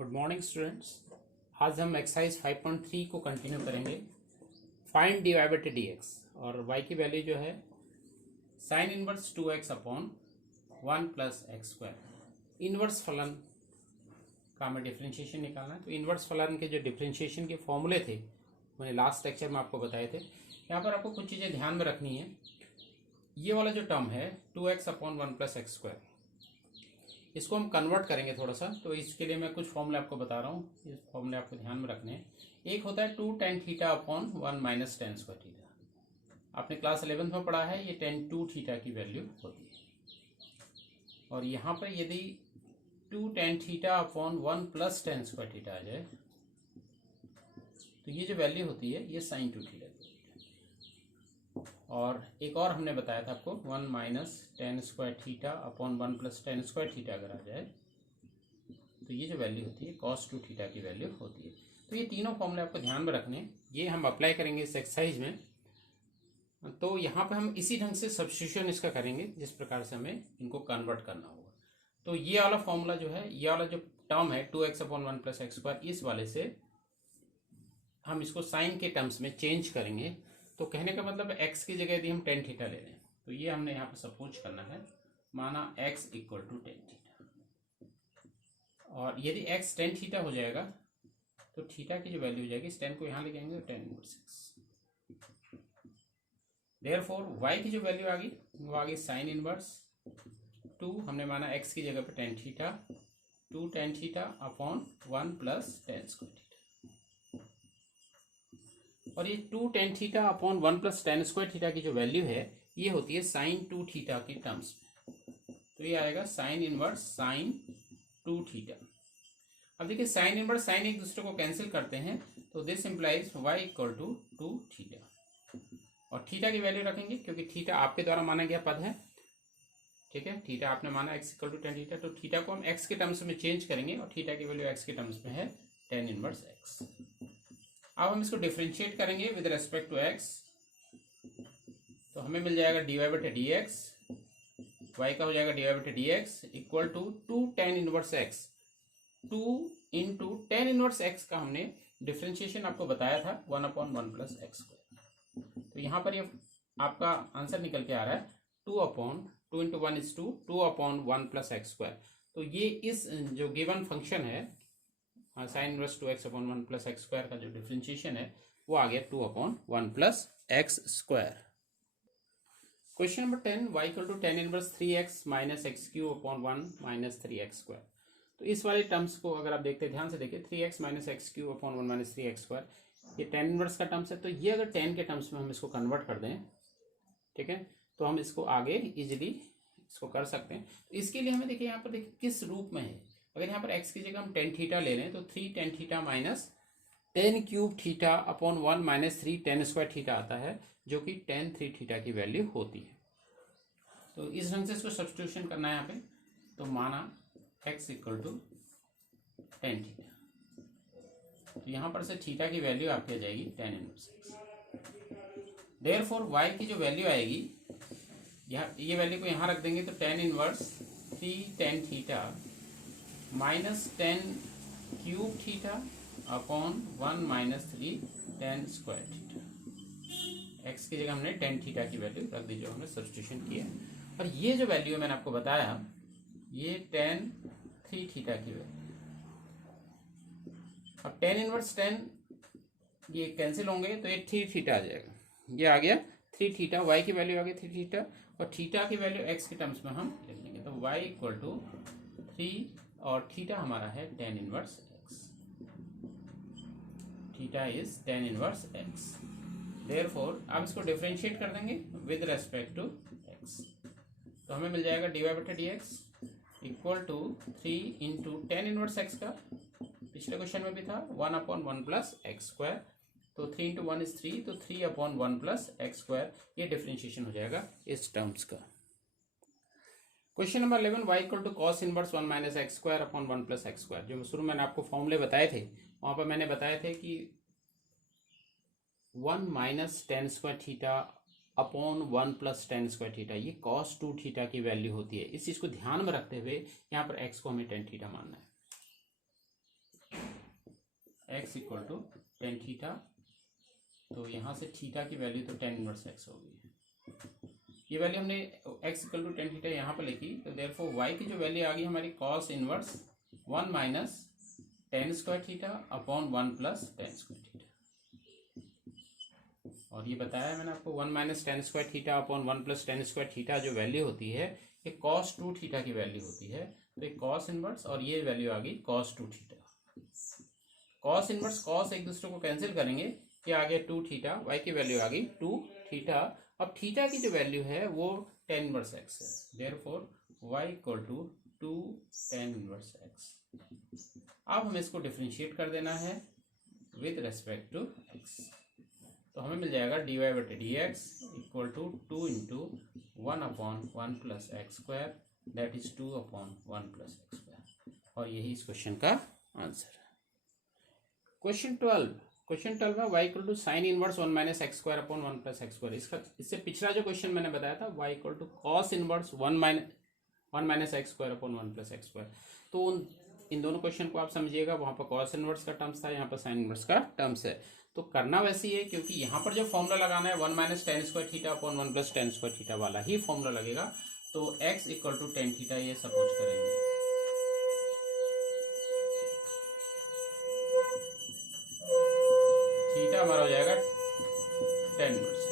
Good morning students. आज हम exercise 5.3 को कंटिन्यू करेंगे। फाइंड dy बाई dx और y की वैल्यू जो है sine inverse 2x upon 1 plus x square. Inverse फलन का हमें डिफ्रेंशिएशन निकालना है। तो इनवर्स फलन के जो डिफ्रेंशिएशन के फॉर्मूले थे मैंने लास्ट लेक्चर में आपको बताए थे। यहाँ पर आपको कुछ चीज़ें ध्यान में रखनी है। ये वाला जो टर्म है 2x upon 1 plus x square, इसको हम कन्वर्ट करेंगे थोड़ा सा। तो इसके लिए मैं कुछ फॉर्मूले आपको बता रहा हूँ, ये फॉर्मूले आपको ध्यान में रखने हैं। एक होता है 2 tan theta upon 1 minus tan square theta. आपने क्लास 11th में पढ़ा है, ये tan 2 थीटा की वैल्यू होती है। और यहाँ पर यदि 2 tan theta upon 1 plus tan square theta आ जाए तो ये जो वैल्यू होती है ये sin 2 थीटा की। और एक और हमने बताया था आपको 1 minus tan square theta upon 1 plus tan square theta अगर आ जाए तो ये जो वैल्यू होती है cos 2 थीटा की वैल्यू होती है। तो ये तीनों फॉर्मूले आपको ध्यान में रखने, ये हम अप्लाई करेंगे इस एक्सरसाइज में। तो यहाँ पर हम इसी ढंग से सब्स्टिट्यूशन इसका करेंगे जिस प्रकार से हमें इनको कन्वर्ट करना होगा। तो ये वाला फॉर्मूला जो है, ये वाला जो टर्म है 2x upon 1 plus x square, इस वाले से हम इसको साइन के टर्म्स में चेंज करेंगे। तो कहने का मतलब x की जगह यदि हम tan थीटा ले लें तो ये हमने यहाँ पर सपोज करना है, माना x equal to tan theta. और यदि x tan थीटा हो जाएगा तो थीटा की जो वैल्यू हो जाएगी, इस tan को यहाँ ले जाएंगे तो tan inverse x। Therefore y की जो वैल्यू आ गई वो आ गई साइन इनवर्स 2, हमने माना x की जगह पे tan theta, 2 tan theta upon 1 plus tan square theta. और ये 2 tan theta upon 1 plus tan square theta की जो वैल्यू है ये होती है साइन 2 थीटा की टर्म्स में। तो ये आएगा साइन इनवर्स साइन 2 थीटा। अब देखिए साइन इनवर्स साइन एक दूसरे को कैंसिल करते हैं, तो this implies y equal to 2 theta. और थीटा की वैल्यू रखेंगे क्योंकि थीटा आपके द्वारा माना गया पद है, ठीक है। थीटा आपने माना x equal to tan theta, तो थीटा को हम x के टर्म्स में चेंज करेंगे और थीटा की वैल्यू x के टर्म्स में है tan इनवर्स x। अब हम इसको डिफ्रेंशिएट करेंगे विद रेस्पेक्ट टू x, तो हमें मिल जाएगा dy बटे dx, y का हो जाएगा dy बटे dx equal to 2 tan inverse x। 2 into tan inverse x का हमने डिफ्रेंशिएशन आपको बताया था 1 अपॉन 1 प्लस एक्स स्क्वायर। तो यहाँ पर ये आपका आंसर निकल के आ रहा है 2 into 1 is 2 upon 1 plus x square. तो ये इस जो गिवन फंक्शन है sine inverse 2x upon 1 plus x square का जो डिफ्रेंशिएशन है वो आ गया 2 upon 1 plus x square. Question number 10, y equal to tan inverse 3x minus x cube upon 1 minus 3x square. तो इस वाले टर्म्स को अगर आप देखते हैं ध्यान से देखिए, 3x minus x cube upon 1 minus 3x square, ये tan इनवर्स का टर्म्स है। तो ये अगर tan के टर्म्स में हम इसको कन्वर्ट कर दें, ठीक है, तो हम इसको आगे इजिली इसको कर सकते हैं। तो इसके लिए हमें देखिए यहाँ पर देखिए किस रूप में है। अगर यहाँ पर x की जगह हम tan थीटा ले लें तो 3 tan theta minus tan cube theta upon 1 minus 3 tan square theta आता है, जो कि tan 3 थीटा की वैल्यू होती है। तो इस ढंग से इसको सब्स्टिट्यूशन करना है यहाँ पे। तो माना x equal to tan theta, तो यहाँ पर से थीटा की वैल्यू आपकी आ जाएगी tan inverse x। Therefore y की जो वैल्यू आएगी, यहाँ ये वैल्यू को यहाँ रख देंगे तो tan inverse 3 tan theta minus tan cube theta upon 1 minus 3 tan square theta. x की जगह हमने tan थीटा की वैल्यू रख दी जो हमने सब्स्टिट्यूशन किया। और ये जो वैल्यू मैंने आपको बताया ये tan 3 थीटा की वैल्यू। अब tan इनवर्स tan ये कैंसिल होंगे तो ये 3 थीटा आ जाएगा, ये आ गया 3 थीटा। y की वैल्यू आ गई 3 थीटा और थीटा की वैल्यू x के टर्म्स में हम लिख लेंगे। तो y इक्वल टू 3 और थीटा हमारा है tan inverse x। Theta is tan inverse x। Therefore आप इसको डिफरेंशिएट कर देंगे विद रेस्पेक्ट टू x, तो हमें मिल जाएगा dy बटे dx equal to 3 into tan inverse x का पिछले क्वेश्चन में भी था 1 अपॉन 1 प्लस एक्स स्क्वायर। तो 3 इंटू 1 इज 3, तो 3 अपॉन 1 प्लस एक्स स्क्वायर, ये डिफरेंशिएशन हो जाएगा इस टर्म्स का। Question number 11, y equal to cos inverse 1 minus x square upon 1 plus x square. जो शुरू में मैंने आपको फॉर्मूले बताए थे वहाँ पर मैंने बताए थे कि 1 minus tan square theta upon 1 plus tan square theta, ये cos 2 थीटा की वैल्यू होती है। इस चीज़ को ध्यान में रखते हुए यहाँ पर x को हमें tan थीटा मानना है। X equal to tan theta, तो यहाँ से थीटा की वैल्यू तो टेन इनवर्स एक्स होगी। ये वैल्यू हमने x equal to tan theta यहाँ पर लिखी, तो देयरफॉर वाई की जो वैल्यू आ गई हमारी cos inverse one minus tan square theta upon one plus tan square theta. और ये बताया मैंने आपको one minus tan square theta upon one plus tan square theta जो वैल्यू होती है ये कॉस टू थीटा की वैल्यू होती है। तो ये कॉस इनवर्स और ये वैल्यू आ गई cos two theta. Cos inverse cos एक दूसरे को कैंसिल करेंगे, क्या आ गया टू थीटा, वाई की वैल्यू आ गई टू थीटा। अब थीटा की जो वैल्यू है वो टेन इनवर्स एक्स है, therefore y equal to two tan inverse x. अब हमें इसको डिफरेंशिएट कर देना है विद रेस्पेक्ट टू एक्स, तो हमें मिल जाएगा डी वाई बटे D x equal to two into one upon one plus x square that is two upon one plus x square. और यही इस क्वेश्चन का आंसर है। क्वेश्चन 12 में y equal to sine inverse one minus x square upon one plus x square. इससे पिछला जो question मैंने बताया था y equal to cos inverse one minus x square upon one plus x square. तो इन दोनों क्वेश्चन को आप समझिएगा, वहां पर कॉस इनवर्स का टर्म्स था, यहाँ पर साइन इनवर्स का टर्म्स है। तो करना वैसे ही है, क्योंकि यहाँ पर जो फॉर्मूला लगाना है one minus tan square theta upon one plus tan square theta वाला ही फॉर्मूला लगेगा। तो x equal to tan theta ये सपोज करेंगे, थीटा हमारा हो जाएगा tan inverse.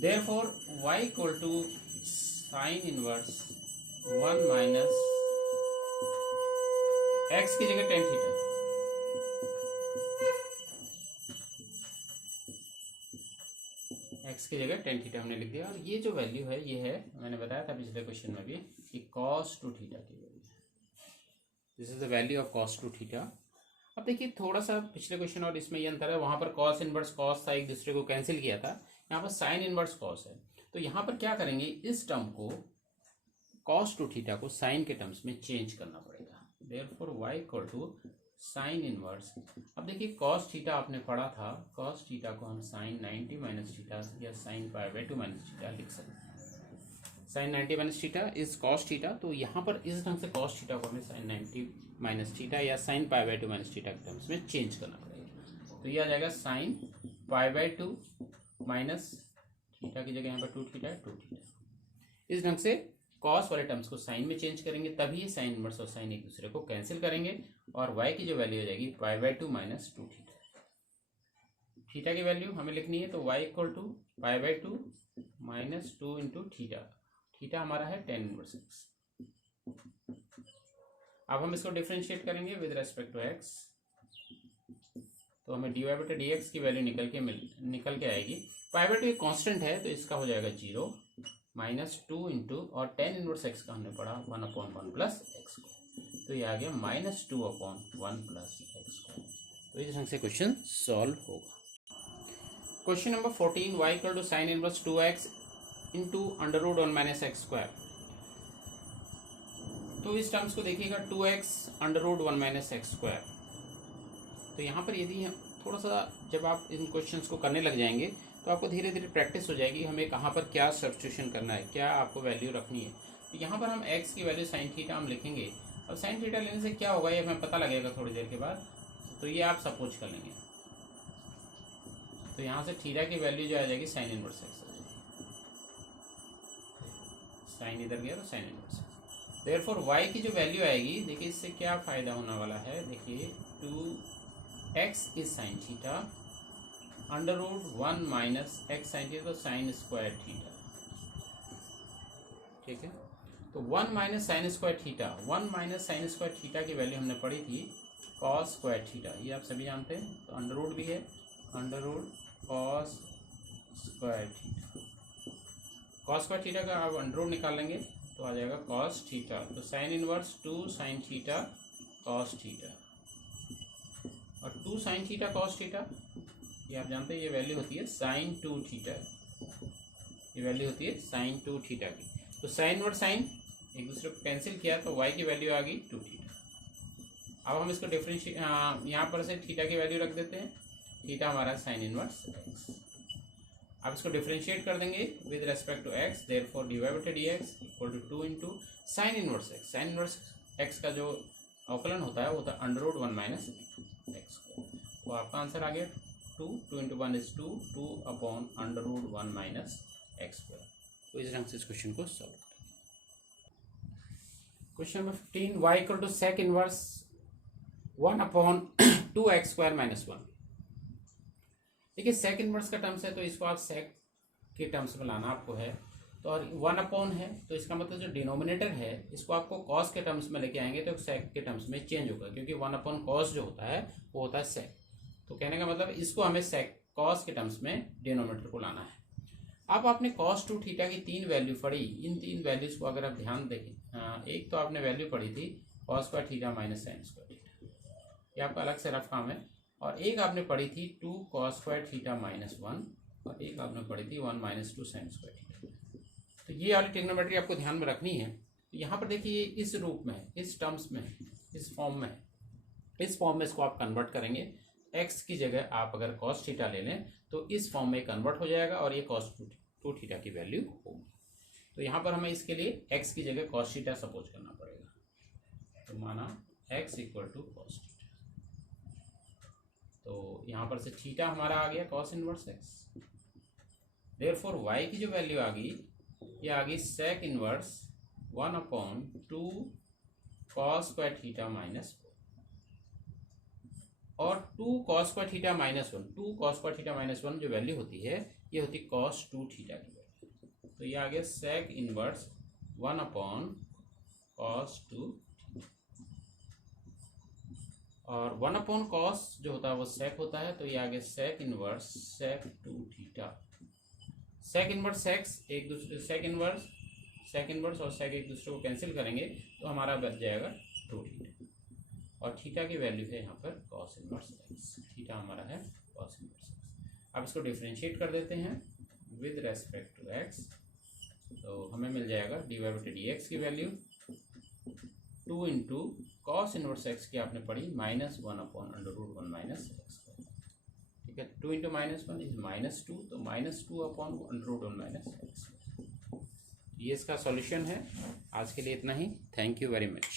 Therefore y equal to sine inverse one minus x की जगह टेन थीटा, एक्स की जगह टेन थीटा हमने लिख दिया। और ये जो वैल्यू है ये है, मैंने बताया था पिछले क्वेश्चन में भी कि कॉस टू थीटा की value, this is the value of cos two theta. अब देखिए थोड़ा सा पिछले क्वेश्चन और इसमें ये अंतर है, वहां पर कॉस इनवर्स कॉस था, एक दूसरे को कैंसिल किया था, यहाँ पर साइन इनवर्स कॉस है। तो यहाँ पर क्या करेंगे, इस टर्म को कॉस टू थीटा को साइन के टर्म्स में चेंज करना पड़ेगा। Therefore y equal to sine inverse, अब देखिए कॉस थीटा आपने पढ़ा था, कॉस थीटा को हम साइन 90 माइनस थीटा या sine pi by 2 minus theta लिख सकते हैं। Sine 90 minus theta is cos theta, तो यहाँ पर इस ढंग से कॉस थीटा को हमें साइन 90 माइनस थीटा या sine pi by 2 minus theta के टर्म्स में चेंज करना पड़ेगा। तो ये आ जाएगा sign pi by 2 minus theta की जगह यहाँ पर टू थीटा है, टू थीटा। इस ढंग से कॉस वाले टर्म्स को साइन में चेंज करेंगे, तभी साइन इनवर्स और साइन एक दूसरे को कैंसिल करेंगे और y की जो वैल्यू हो जाएगी pi by 2 minus two theta. Theta की वैल्यू हमें लिखनी है, तो y equal to pi by 2 minus 2 into theta, theta हमारा है टेन इनवर्स एक्स। अब हम इसको डिफरेंशिएट करेंगे विद रेस्पेक्ट टू x, तो हमें डी वाई बटे डी एक्स की वैल्यू निकल के आएगी। पाई बाय 2 एक कॉन्स्टेंट है, तो इसका हो जाएगा 0 माइनस 2 इंटू और टेन इनवर्स एक्स का हमने पढ़ा 1 अपॉन 1 प्लस एक्स स्क्वायर, तो ये आ गया minus 2 upon 1 plus x square. तो इस ढंग से क्वेश्चन सॉल्व होगा। Question number 14, y equal to sine inverse 2x into under root 1 minus x square. तो इस टर्म्स को देखिएगा 2x under root 1 minus x square. तो यहाँ पर यदि थोड़ा सा जब आप इन क्वेश्चंस को करने लग जाएंगे तो आपको धीरे धीरे प्रैक्टिस हो जाएगी हमें कहाँ पर क्या सब्स्टिट्यूशन करना है, क्या आपको वैल्यू रखनी है। तो यहाँ पर हम x की वैल्यू साइन थीटा हम लिखेंगे, और साइन थीटा लेने से क्या होगा ये हमें पता लगेगा थोड़ी देर के बाद, तो ये आप सपोज कर लेंगे। तो यहाँ से थीटा की वैल्यू जो आ जाएगी साइन इनवर्स एक्स आ जाएगी, साइन इधर गया तो sine inverse x. Therefore y की जो वैल्यू आएगी, देखिए इससे क्या फायदा होने वाला है, देखिए 2x is sine theta under root 1 minus x sine theta, तो साइन स्क्वायर थीटा, ठीक है। तो 1 minus sine square theta, 1 minus sine square theta की वैल्यू हमने पढ़ी थी कॉस स्क्वायर थीटा, ये आप सभी जानते हैं। तो अंडर रूट भी है, under root cos square theta, cos square theta का आप अंडर रूट निकाल लेंगे तो आ जाएगा कॉस थीटा। तो sine inverse 2 sine theta cos theta, और 2 साइन थीटा कॉस थीटा ये आप जानते हैं ये वैल्यू होती है साइन 2 थीटा, ये वैल्यू होती है साइन 2 थीटा की। तो साइन और साइन एक दूसरे को कैंसिल किया तो y की वैल्यू आ गई 2 थीटा। अब हम इसको डिफरेंशिएट यहाँ पर से थीटा की वैल्यू रख देते हैं, थीटा हमारा साइन इनवर्स x। अब इसको डिफरेंशिएट कर देंगे with respect to x, therefore D Y बटे D x equal to 2 into sine inverse x। Sine inverse x का जो अवकलन होता है वो होता है √1 माइनस एक्स स्क्वायर। तो आपका आंसर आ गया 2, 2 × 1 = 2, 2 अपॉन √1 माइनस एक्स स्क्वायर। तो इस ढंग से इस क्वेश्चन को सॉल्व करेंगे। Question number 15, y equal to sec inverse 1 upon 2x square minus 1। देखिए सेक इनवर्स का टर्म्स है तो इसको आप सेक के टर्म्स में लाना आपको है, तो और 1 अपॉन है तो इसका मतलब जो डिनोमिनेटर है इसको आपको कॉस के टर्म्स में लेके आएंगे तो सेक के टर्म्स में चेंज होगा, क्योंकि 1 अपॉन कॉस जो होता है वो होता है सेक। तो कहने का मतलब इसको हमें सेक कॉस के टर्म्स में डिनोमिनेटर को लाना है। अब आपने cos 2 थीटा की 3 वैल्यू पढ़ी, इन 3 वैल्यूज को अगर आप ध्यान देखें, एक तो आपने वैल्यू पढ़ी थी cos square theta minus sine square theta, ये आपका अलग से रफ काम है, और एक आपने पढ़ी थी 2 cos स्क्वायर थीटा माइनस 1, और एक आपने पढ़ी थी 1 माइनस 2 साइन स्क्वायर थीटा। तो ये वाली ट्रिग्नोमेट्री आपको ध्यान में रखनी है। तो यहाँ पर देखिए इस रूप में, इस टर्म्स में, इस फॉर्म में, इस फॉर्म में इसको आप कन्वर्ट करेंगे। x की जगह आप अगर cos थीटा ले लें तो इस फॉर्म में कन्वर्ट हो जाएगा और ये cos 2 थीटा की वैल्यू होगी। तो यहाँ पर हमें इसके लिए x की जगह cos थीटा सपोज करना पड़ेगा। तो माना x equal to cos theta, तो यहाँ पर से थीटा हमारा आ गया cos inverse x। Therefore y की जो वैल्यू आ गई ये आ गई sec inverse 1 upon 2 cos square theta minus 4, और 2 cos square theta minus 1, 2 cos square theta minus 1 जो वैल्यू होती है ये होती है cos 2 थीटा की वैल्यू। तो ये आ गया सेक इनवर्स 1 अपॉन cos 2, और 1 अपॉन cos जो होता है वो सेक होता है, तो ये आ गया sec inverse sec 2 theta. Sec inverse sec एक दूसरे, सेक इनवर्स और सेक एक दूसरे को कैंसिल करेंगे तो हमारा बच जाएगा 2 थीटा, और थीटा की वैल्यू है यहाँ पर cos इनवर्स एक्स। थीटा हमारा है cos इनवर्स एक्स। अब इसको डिफरेंशिएट कर देते हैं विद रेस्पेक्ट टू एक्स, तो हमें मिल जाएगा dy/dx की value 2 into cos inverse x की आपने पढ़ी -1 अपॉन √1 माइनस एक्स। ठीक है, 2 इंटू -1 इज -2, तो -2 अपॉन √1 माइनस एक्स। ये इसका सॉल्यूशन है। आज के लिए इतना ही। Thank you very much.